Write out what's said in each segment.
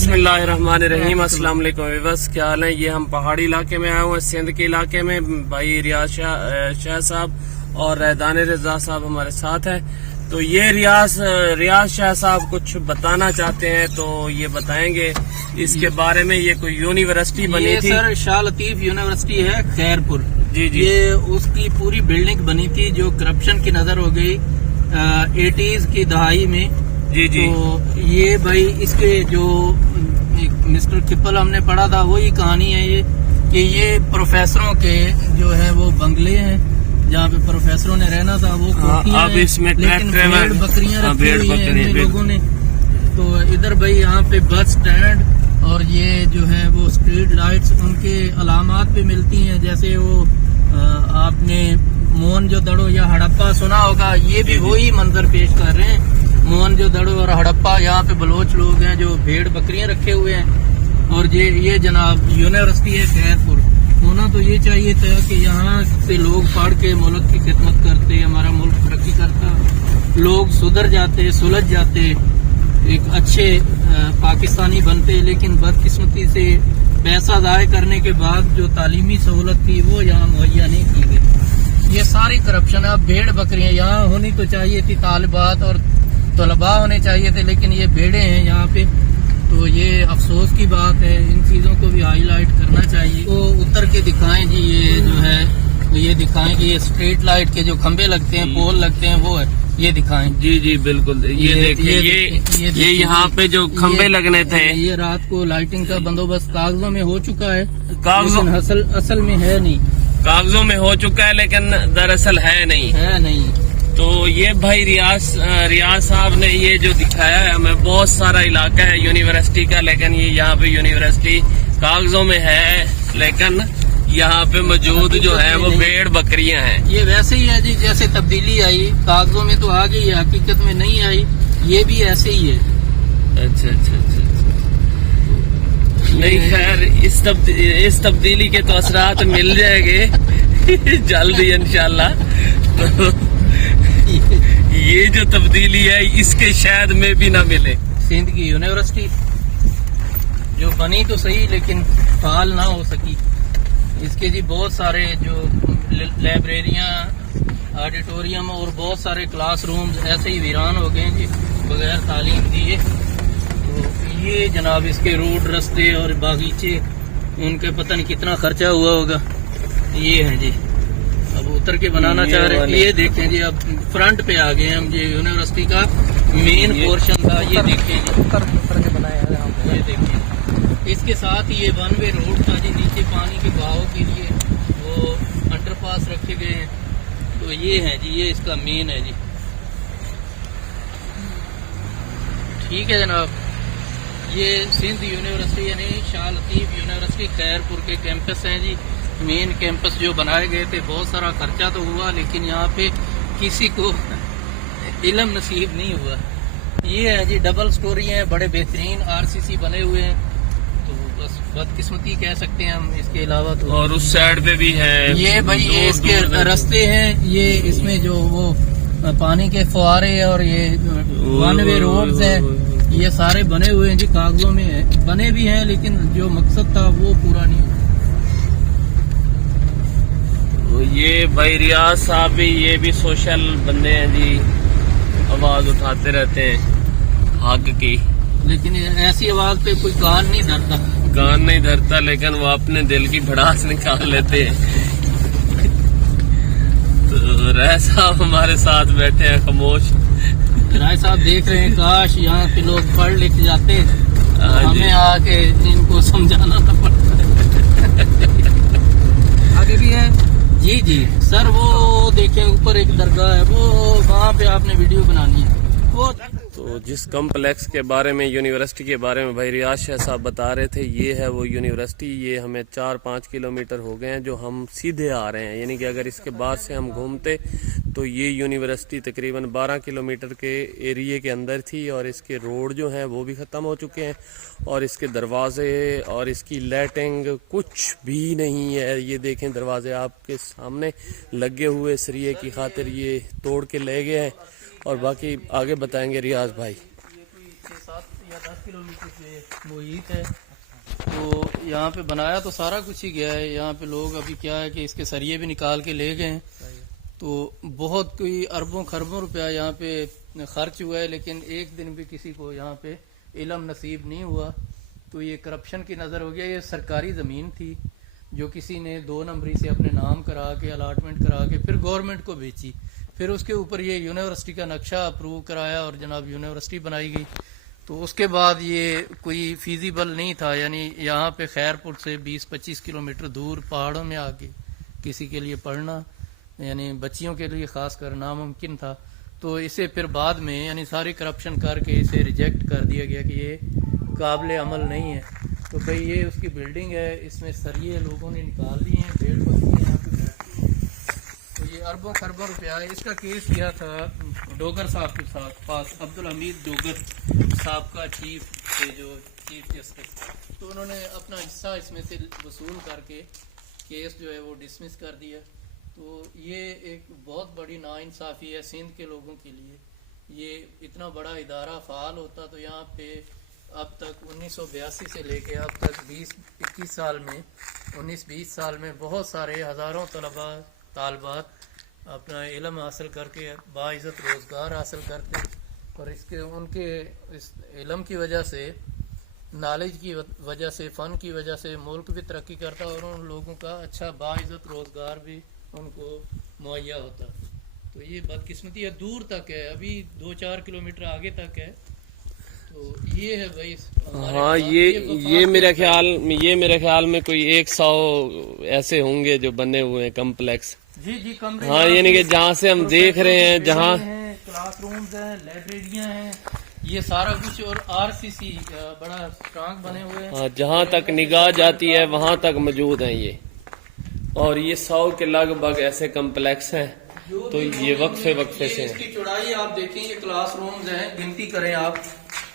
बिस्मिल्लाहिर्रहमानिर्रहीम। अस्सलाम वालेकुम व्यूअर्स, क्या हाल है। ये हम पहाड़ी इलाके में आए हुए हैं, सिंध के इलाके में। भाई रियाज शाह साहब और रैदान रजा साहब हमारे साथ हैं। तो ये रियाज शाह साहब कुछ बताना चाहते हैं, तो ये बताएंगे इसके बारे में। ये कोई यूनिवर्सिटी बनी थी सर, शाह लतीफ यूनिवर्सिटी है खैरपुर। जी जी। ये उसकी पूरी बिल्डिंग बनी थी जो करप्शन की नजर हो गई 80s की दहाई में। जी जी। तो ये भाई इसके जो मिस्टर किपल हमने पढ़ा था वही कहानी है ये, कि ये प्रोफेसरों के जो है वो बंगले हैं जहाँ पे प्रोफेसरों ने रहना था, वो कोठियां अब हैं, इसमें लेकिन भेड़ बकरियां रखी हुई हैं इन लोगों ने। तो इधर भाई यहाँ पे बस स्टैंड और ये जो है वो स्ट्रीट लाइट्स उनके अलामात पे मिलती हैं। जैसे वो आपने मोहनजोदड़ो या हड़प्पा सुना होगा, ये भी वही मंजर पेश कर रहे हैं। मोहनजोदड़ो और हड़प्पा, यहाँ पे बलोच लोग हैं जो भेड़ बकरियां रखे हुए हैं। और ये जनाब यूनिवर्सिटी है खैरपुर। होना तो ये चाहिए था कि यहाँ से लोग पढ़ के मुल्क की खिदमत करते, हमारा मुल्क तरक्की करता, लोग सुधर जाते, सुलझ जाते, एक अच्छे पाकिस्तानी बनते। लेकिन बदकिस्मती से पैसा ज़ाय करने के बाद जो तालीमी सहूलत थी वो यहाँ मुहैया नहीं की गई। ये सारी करप्शन है। अब भेड़ बकरियां यहाँ होनी तो चाहिए थी, तालिबात और तलबा होने चाहिए थे, लेकिन ये भेड़े हैं यहाँ पे। तो ये अफसोस की बात है, इन चीज़ों को भी हाईलाइट करना चाहिए। तो उतर के दिखाएं जी, ये जो है ये दिखाएं कि ये स्ट्रीट लाइट के जो खंबे लगते हैं, पोल लगते हैं, वो है, ये दिखाएं। जी जी बिल्कुल। ये देखिए, ये यहाँ पे जो खंबे लगने थे, ये रात को लाइटिंग का बंदोबस्त कागजों में हो चुका है, कागजों असल में है नहीं। कागजों में हो चुका है लेकिन दरअसल है नहीं। तो ये भाई रियाज साहब ने ये जो दिखाया है हमें, बहुत सारा इलाका है यूनिवर्सिटी का, लेकिन ये यहाँ पे यूनिवर्सिटी कागजों में है, लेकिन यहाँ पे मौजूद जो है वो भेड़ बकरियां हैं। ये वैसे ही है जी, जैसे तब्दीली आई कागजों में तो आ गई है, हकीकत में नहीं आई। ये भी ऐसे ही है। अच्छा। नहीं खैर, इस तब्दीली के तो असरात मिल जाएंगे जल्दी इंशाल्लाह। तो ये जो तब्दीली है इसके शायद में भी ना मिले। सिंध की यूनिवर्सिटी जो बनी तो सही लेकिन फाल ना हो सकी। इसके जी बहुत सारे जो लाइब्रेरियां, ऑडिटोरियम और बहुत सारे क्लासरूम्स ऐसे ही वीरान हो गए जी बगैर तालीम दिए। तो ये जनाब इसके रोड, रास्ते और बागीचे, उनके पता नहीं कितना खर्चा हुआ होगा। ये है जी, अब उतर के बनाना चाह रहे हैं। ये देखें जी, अब फ्रंट पे आ गए हम। ये यूनिवर्सिटी का मेन पोर्शन था, ये देखें जी, उतर के बनाया है। ये देखें, इसके साथ ये वन वे रोड था जी, नीचे पानी के बहाव के लिए वो अंडरपास रखे गए हैं। तो ये है जी, ये इसका मेन है जी। ठीक है जनाब, ये सिंध यूनिवर्सिटी यानी शाह लतीफ यूनिवर्सिटी खैरपुर के कैंपस हैं जी। मेन कैंपस जो बनाए गए थे, बहुत सारा खर्चा तो हुआ लेकिन यहाँ पे किसी को इल्म नसीब नहीं हुआ। ये है जी, डबल स्टोरी है, बड़े बेहतरीन आरसीसी बने हुए हैं। तो बस बदकिस्मती कह सकते हैं हम, इसके अलावा तो। और उस साइड पे भी है ये भाई, ये इसके रास्ते हैं, ये इसमें जो वो पानी के फुहारे और ये वन वे रोड्स हैं, ये सारे बने हुए हैं जी, कागजों में है, बने भी हैं लेकिन जो मकसद था वो पूरा नहीं हुआ। ये भाई रियाज साहब भी, ये भी सोशल बंदे हैं जी, आवाज उठाते रहते हैं हक की, लेकिन ऐसी आवाज पे कोई कान नहीं धरता, लेकिन वो अपने दिल की भड़ास निकाल लेते हैं। तो राय साहब हमारे साथ बैठे हैं खामोश। राय साहब देख रहे हैं, काश यहाँ के लोग पढ़ लिख जाते, हमें आके इनको समझाना था पड़ता। आगे भी है जी सर, वो देखें ऊपर एक दरगाह है, वो वहाँ पे आपने वीडियो बनानी है वो। तो जिस कम्प्लेक्स के बारे में, यूनिवर्सिटी के बारे में भाई रियाज शाह साहब बता रहे थे, ये है वो यूनिवर्सिटी। ये हमें 4-5 किलोमीटर हो गए हैं जो हम सीधे आ रहे हैं, यानी कि अगर इसके बाद से हम घूमते तो ये यूनिवर्सिटी तकरीबन 12 किलोमीटर के एरिए के अंदर थी। और इसके रोड जो हैं वो भी ख़त्म हो चुके हैं, और इसके दरवाजे और इसकी लाइटिंग कुछ भी नहीं है। ये देखें, दरवाजे आपके सामने लगे हुए सरिये की खातिर ये तोड़ के ले गए हैं। और बाकी आगे बताएंगे रियाज भाई। یا 10 کلومیٹر پہ محیط ہے. تو یہاں پہ بنایا تو سارا کچھ ہی گیا ہے. یہاں پہ لوگ ابھی کیا ہے کہ اس کے سریے بھی نکال کے لے گئے ہیں. تو بہت کوئی اربوں خربوں روپیہ یہاں پہ خرچ ہوا ہے, لیکن ایک دن بھی کسی کو یہاں پہ علم نصیب نہیں ہوا. تو یہ کرپشن کی نظر ہو گیا. یہ سرکاری زمین تھی جو کسی نے 2 نمبری سے اپنے نام کرا کے الاٹمنٹ کرا کے پھر گورنمنٹ کو بیچی. پھر اس کے اوپر یہ یونیورسٹی کا نقشہ اپروو کرایا اور جناب یونیورسٹی بنائی گئی. تو اس کے بعد یہ کوئی فیزیبل نہیں تھا, یعنی یہاں پہ خیرپور سے 20-25 کلومیٹر دور پہاڑوں میں آ کے کسی کے لیے پڑھنا, یعنی بچیوں کے لیے خاص کر ناممکن تھا. تو اسے پھر بعد میں یعنی ساری کرپشن کر کے اسے ریجیکٹ کر دیا گیا کہ یہ قابل عمل نہیں ہے. تو بھئی یہ اس کی بلڈنگ ہے, اس میں سریے لوگوں نے نکال لیے ہیں, بھیڑ بکریاں یہاں پہ بیٹھتی ہیں. تو یہ اربوں خربوں روپیہ ہے. اس کا کیس کیا تھا ڈوگر صاحب کے ساتھ, پاس عبدالحمید ڈوگر صاحب کا چیف تھے جو چیف جسٹس. تو انہوں نے اپنا حصہ اس میں سے وصول کر کے کیس جو ہے وہ ڈسمس کر دیا. تو یہ ایک بہت بڑی ناانصافی ہے سندھ کے لوگوں کے لیے. یہ اتنا بڑا ادارہ فعال ہوتا تو یہاں پہ اب تک 1982 سے لے کے اب تک 20-21 سال میں 19-20 سال میں بہت سارے ہزاروں طلباء طالبات اپنا علم حاصل کر کے باعزت روزگار حاصل کرتے. اور ان کے اس علم کی وجہ سے, نالج کی وجہ سے, فن کی وجہ سے ملک بھی ترقی کرتا اور ان لوگوں کا اچھا باعزت روزگار بھی ان کو مہیا ہوتا. تو یہ بدقسمتی ہے, دور تک ہے, ابھی 2-4 کلومیٹر آگے تک ہے. تو یہ ہے بھائی. ہاں یہ میرے خیال میں کوئی 100 ایسے ہوں گے جو بنے ہوئے ہیں کمپلیکس. جی کمرے, ہاں یعنی کہ جہاں سے ہم دیکھ رہے ہیں, جہاں کلاس رومز ہیں, لائبریریاں ہیں, یہ سارا کچھ. اور RCC بڑا اسٹرانگ بنے ہوئے ہیں. ہاں جہاں تک نگاہ جاتی ہے وہاں تک موجود ہیں یہ. اور یہ 100 کے لگ بھگ ایسے کمپلیکس ہیں. تو یہ وقفے سے اس کی چوڑائی آپ دیکھیں, یہ کلاس رومز ہیں, گنتی کریں آپ.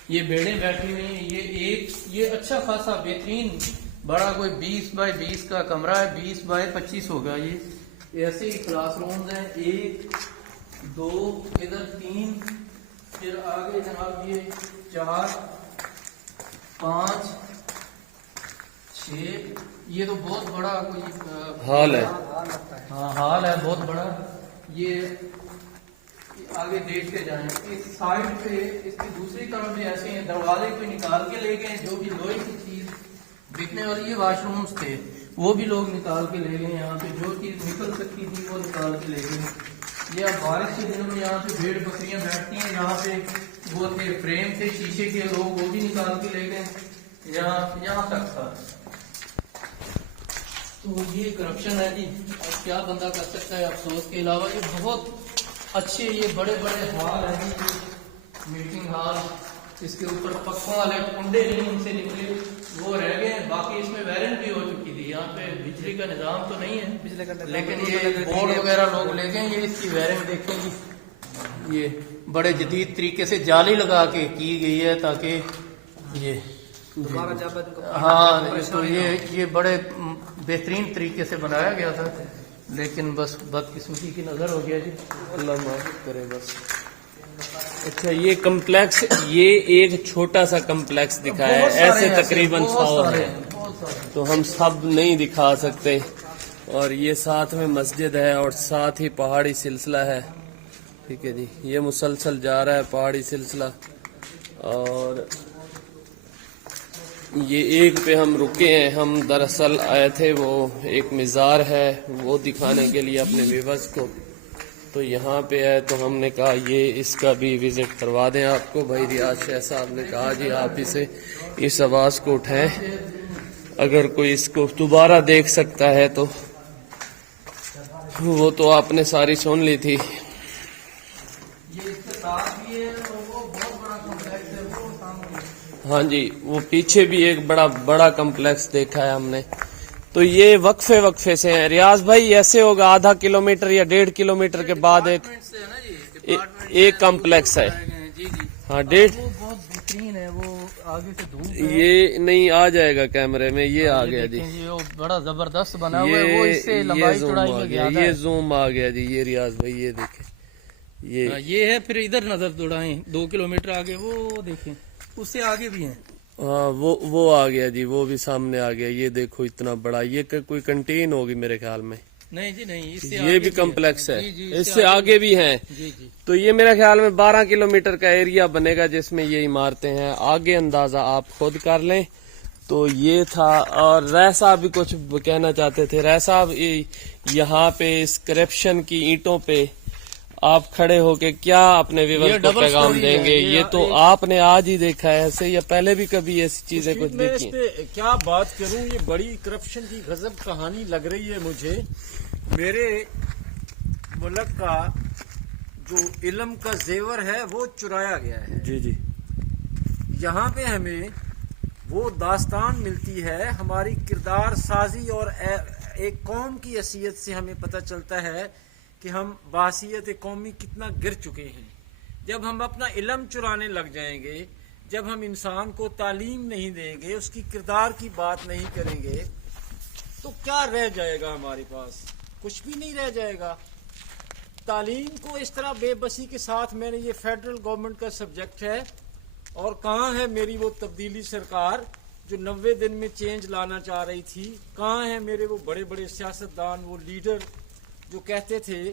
یہ بیڑیں بیٹھی ہوئی ہیں. یہ اچھا خاصا بہترین بڑا کوئی 20x20 کا کمرہ ہے, 20x25 ہوگا. یہ ایسے ہی کلاس رومز ہیں, 1 2 ادھر 3, پھر آگے جناب یہ 4 5 6. یہ تو بہت بڑا کوئی ہال ہے. ہاں ہال ہے بہت بڑا. یہ آگے دیکھتے جائیں. اس سائڈ پہ اس کی دوسری طرف بھی ایسے ہیں, دروازے کو نکال کے لے گئے جو بھی لوہے کی چیز بکنے والی. یہ واش رومز تھے, وہ بھی لوگ نکال کے لے گئے. یہاں پہ جو چیز نکل سکتی تھی وہ نکال کے لے گئے. یہ اب بارش کے دنوں میں یہاں پہ بھیڑ بکریاں بیٹھتی ہیں. یہاں پہ وہ تھے فریم تھے شیشے کے, لوگ وہ بھی نکال کے لے گئے. یہاں تک تھا. تو یہ کرپشن ہے جی. اب کیا بندہ کر سکتا ہے افسوس کے علاوہ. یہ بہت اچھے, یہ بڑے بڑے ہال ہیں, میٹنگ ہال. اس کے اوپر پکھوں والے کنڈے نہیں ان سے نکلے, وہ رہ گئے. باقی اس میں وائرنگ بھی ہو چکی تھی. یہاں پہ بجلی کا نظام تو نہیں ہے, لیکن یہ بورڈ وغیرہ لوگ لے گئے. یہ اس کی وائرنگ دیکھیں گی, یہ بڑے جدید طریقے سے جالی لگا کے کی گئی ہے تاکہ یہ ہاں. تو یہ بڑے بہترین طریقے سے بنایا گیا تھا, لیکن بس بدقسمتی کی نظر ہو گیا جی. اللہ معاف کرے بس. اچھا یہ کمپلیکس, یہ ایک چھوٹا سا کمپلیکس دکھایا ہے, ایسے تقریباً 100 ہیں. تو ہم سب نہیں دکھا سکتے. اور یہ ساتھ میں مسجد ہے اور ساتھ ہی پہاڑی سلسلہ ہے. ٹھیک ہے جی, یہ مسلسل جا رہا ہے پہاڑی سلسلہ. اور یہ ایک پہ ہم رکے ہیں. ہم دراصل آئے تھے, وہ ایک مزار ہے وہ دکھانے کے لیے اپنے ویورز کو. تو یہاں پہ ہے تو ہم نے کہا یہ اس کا بھی وزٹ کروا دیں آپ کو. بھائی ریاض شاہ صاحب نے کہا جی آپ اسے اس آواز کو اٹھائیں, اگر کوئی اس کو دوبارہ دیکھ سکتا ہے تو. وہ تو آپ نے ساری سن لی تھی. ہاں جی, وہ پیچھے بھی ایک بڑا کمپلیکس دیکھا ہے ہم نے. تو یہ وقفے سے ہیں. ریاض بھائی ایسے ہوگا آدھا کلومیٹر یا 1.5 کلومیٹر کے بعد ایک کمپلیکس ہے. ہاں 1.5. یہ نہیں آ جائے گا کیمرے میں, یہ آ گیا جی. بڑا زبردست بنا ہوا ہے, وہ اس سے لمبائی چوڑائی میں زیادہ ہے. یہ زوم آ گیا جی. یہ ریاض بھائی یہ دیکھیں, یہ ہے. پھر ادھر نظر دوڑائیں 2 کلومیٹر آگے, وہ دیکھیں उससे आगे भी हैं। हाँ वो आ गया जी, वो भी सामने आ गया। ये देखो इतना बड़ा, ये कोई कंटेन होगी मेरे ख्याल में। नहीं जी नहीं, इससे ये भी कम्प्लेक्स है, जी, जी, इससे आगे भी हैं। जी जी। तो ये मेरे ख्याल में 12 किलोमीटर का एरिया बनेगा जिसमें ये इमारतें हैं। आगे अंदाजा आप खुद कर लें। तो ये था। और राय साहब भी कुछ कहना चाहते थे। राय साहब, यहाँ पे इस करप्शन की ईंटों पे आप खड़े होके क्या अपने विवरण को पैगाम देंगे? ये तो आपने आज ही देखा है, ऐसे या पहले भी कभी ऐसी चीजें कुछ मैं देखी? इस पे क्या बात करूं, ये बड़ी करप्शन की गजब कहानी लग रही है मुझे। मेरे मुल्क का जो इल्म का जेवर है वो चुराया गया है। जी जी। यहाँ पे हमें वो दास्तान मिलती है, हमारी किरदार साजी और एक कौम की हैसियत से हमें पता चलता है कि हम बासियत कौमी कितना गिर चुके हैं। जब हम अपना इल्म चुराने लग जाएंगे, जब हम इंसान को तालीम नहीं देंगे, उसकी किरदार की बात नहीं करेंगे, तो क्या रह जाएगा हमारे पास? कुछ भी नहीं रह जाएगा। तालीम को इस तरह बेबसी के साथ, मैंने ये फेडरल गवर्नमेंट का सब्जेक्ट है, और कहाँ है मेरी वो तब्दीली सरकार जो 90 दिन में चेंज लाना चाह रही थी? कहाँ है मेरे वो बड़े बड़े सियासतदान, वो लीडर जो कहते थे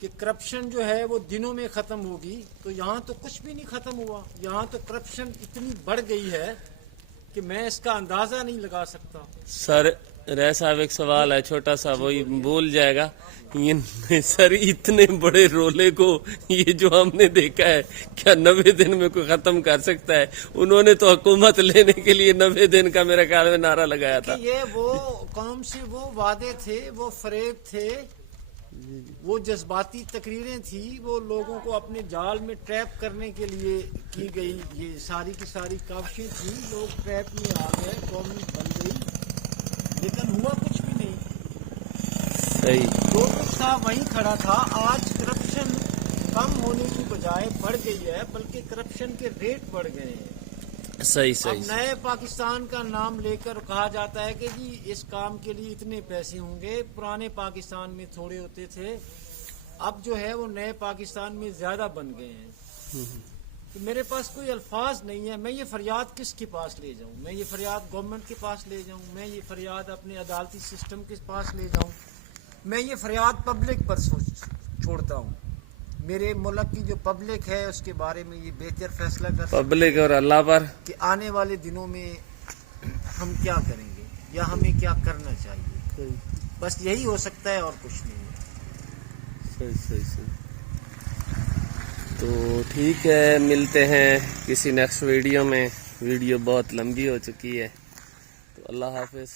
कि करप्शन जो है वो दिनों में ख़त्म होगी? तो यहाँ तो कुछ भी नहीं ख़त्म हुआ। यहाँ तो करप्शन इतनी बढ़ गई है कि मैं इसका अंदाज़ा नहीं लगा सकता। सर राय साहब, एक सवाल है छोटा सा, वही भूल जाएगा। ये सर, इतने बड़े रोले को ये जो हमने देखा है, क्या 90 दिन में कोई खत्म कर सकता है? उन्होंने तो हुकूमत लेने के लिए 90 दिन का मेरे ख्याल में नारा लगाया था। ये वो कौम से वो वादे थे, वो फरेब थे, वो जज्बाती तकरीरें थी, वो लोगों को अपने जाल में ट्रैप करने के लिए की गई ये सारी की सारी काविशें थी। लोग ट्रैप में आ गए, कौम बन गई, लेकिन हुआ कुछ भी नहीं। सही। जो कुछ था वहीं खड़ा था। आज करप्शन कम होने की बजाय बढ़ गई है, बल्कि करप्शन के रेट बढ़ गए हैं। सही अब सही। नए पाकिस्तान का नाम लेकर कहा जाता है कि जी इस काम के लिए इतने पैसे होंगे। पुराने पाकिस्तान में थोड़े होते थे, अब जो है वो नए पाकिस्तान में ज्यादा बन गए हैं। तो मेरे पास कोई अल्फाज नहीं है। मैं ये फरियाद किसके पास ले जाऊं? मैं ये फरियाद गवर्नमेंट के पास ले जाऊं? मैं ये फरियाद अपने अदालती सिस्टम के पास ले जाऊं? मैं ये फरियाद पब्लिक पर छोड़ता हूं। मेरे मुल्क की जो पब्लिक है उसके बारे में ये बेहतर फैसला कर पब्लिक और अल्लाह पर कि आने वाले दिनों में हम क्या करेंगे या हमें क्या करना चाहिए। बस यही हो सकता है और कुछ नहीं है। सही सही सही। तो ठीक है, मिलते हैं किसी नेक्स्ट वीडियो में। वीडियो बहुत लंबी हो चुकी है, तो अल्लाह हाफिज।